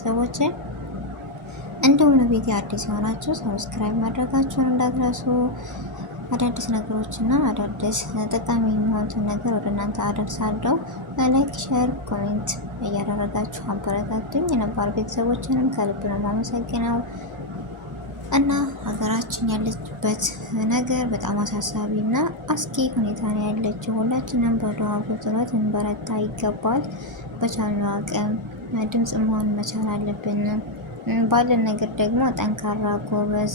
ሰዎች እንደውም ለቤት አዲስ የሆናችሁ ሰብስክራይብ ማድረጋችሁን እንዳትረሱ። አዳዲስ ነገሮችና አዳዲስ ጠቃሚ የሚሆኑትን ነገር ወደ እናንተ አደርሳለሁ። ላይክ፣ ሼር፣ ኮሜንት እያደረጋችሁ አበረታቱኝ። የነባር ቤተሰቦችንም ከልብ ነው የማመሰግነው። እና ሀገራችን ያለችበት ነገር በጣም አሳሳቢ እና አስጊ ሁኔታ ነው ያለችው። ሁላችንም በዱዓ በጸሎት እንበረታ ይገባል። በቻልነው አቅም ድምጽ መሆን መቻል አለብን። ባለን ነገር ደግሞ ጠንካራ ጎበዝ፣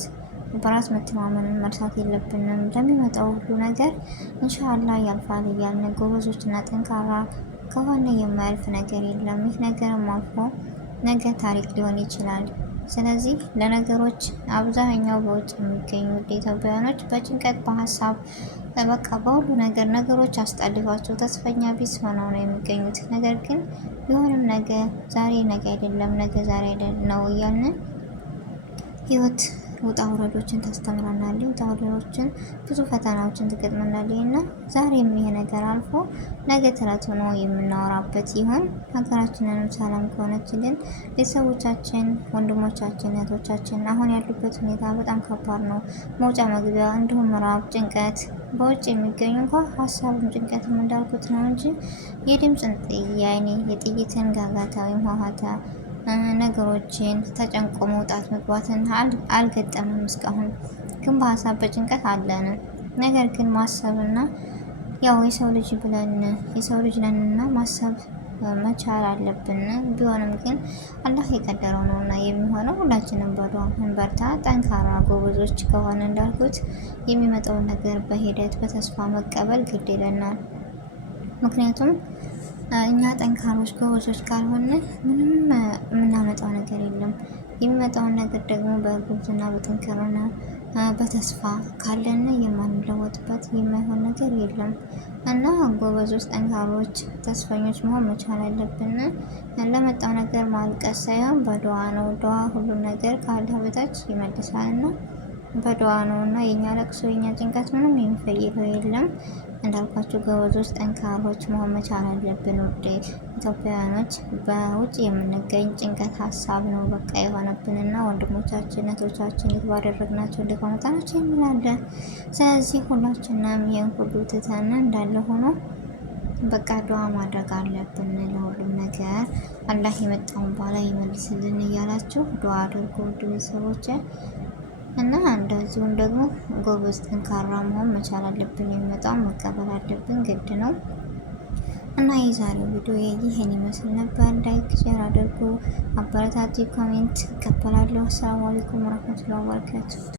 በራስ መተማመንን መርሳት የለብንም። ለሚመጣው ሁሉ ነገር ኢንሻአላህ ያልፋል እያልን ጎበዞችና ጠንካራ ከሆነ የማያልፍ ነገር የለም። ይህ ነገርም አልፎ ነገ ታሪክ ሊሆን ይችላል። ስለዚህ ለነገሮች አብዛኛው በውጭ የሚገኙ ኢትዮጵያውያኖች በጭንቀት በሀሳብ በቃ በሁሉ ነገር ነገሮች አስጠልፏቸው ተስፈኛ ቢስ ሆነው ነው የሚገኙት። ነገር ግን ቢሆንም ነገ ዛሬ ነገ አይደለም፣ ነገ ዛሬ አይደለም ነው እያልን ህይወት ውጣ ውረዶችን ታስተምራናለች። ውጣ ውረዶችን ብዙ ፈተናዎችን ትገጥመናለች እና ዛሬም ይሄ ነገር አልፎ ነገ ተረት ሆኖ የምናወራበት ይሆን። ሀገራችንንም ሰላም ከሆነችልን ቤተሰቦቻችን፣ ወንድሞቻችን፣ እህቶቻችን አሁን ያሉበት ሁኔታ በጣም ከባድ ነው። መውጫ መግቢያ እንዲሁም ራብ፣ ጭንቀት በውጭ የሚገኙ እንኳ ሀሳብም ጭንቀትም እንዳልኩት ነው እንጂ የድምፅን ጥያኔ የጥይትን ጋጋታ ወይም ሀሀታ ነገሮችን ተጨንቆ መውጣት መግባትን አልገጠምም እስካሁን። ግን በሀሳብ በጭንቀት አለን። ነገር ግን ማሰብና ያው የሰው ልጅ ብለን የሰው ልጅ ነንና ማሰብ መቻል አለብን። ቢሆንም ግን አላህ የቀደረው ነውና የሚሆነው። ሁላችንም በዱዓ እንበርታ፣ ጠንካራ ጎበዞች ከሆነ እንዳልኩት የሚመጣውን ነገር በሂደት በተስፋ መቀበል ግድ ይለናል። ምክንያቱም እኛ ጠንካሮች ጎበዞች ካልሆነ ምንም የምናመጣው ነገር የለም። የሚመጣውን ነገር ደግሞ በጉብዝና በጥንካሬና በተስፋ ካለን የማንለወጥበት የማይሆን ነገር የለም እና ጎበዞች፣ ጠንካሮች፣ ተስፈኞች መሆን መቻል አለብን። ለመጣው ነገር ማልቀስ ሳይሆን በዱዓ ነው። ዱዓ ሁሉም ነገር ከአላህ በታች ይመልሳል እና በዱዓ ነው እና የኛ ለቅሶ የኛ ጭንቀት ምንም የሚፈይደው የለም። እንዳልኳችሁ ጎበዞች፣ ጠንካሮች መሆን መቻል አለብን። ውድ ኢትዮጵያውያኖች በውጭ የምንገኝ ጭንቀት ሀሳብ ነው በቃ የሆነብንና ወንድሞቻችን እህቶቻችን እንዴት ባደረግናቸው እንደሆነ ታናቸው የሚላለን። ስለዚህ ሁላችንም ይህን ሁሉ ትተን እንዳለ ሆኖ በቃ ዱዓ ማድረግ አለብን ለሁሉም ነገር። አላህ የመጣውን በኋላ ይመልስልን እያላችሁ ዱዓ አድርጉ ውድ ቤተሰቦች። እና እንደዚሁም ደግሞ ጎበዝ ጠንካራ መሆን መቻል አለብን። የሚመጣውን መቀበል አለብን፣ ግድ ነው። እና የዛሬው ቪዲዮ ይህን ይመስል ነበር። ላይክ ሼር አድርጉ፣ አበረታቱ፣ ኮሜንት እቀበላለሁ። አሰላሙ አለይኩም ወራህመቱላሂ ወበረካቱ።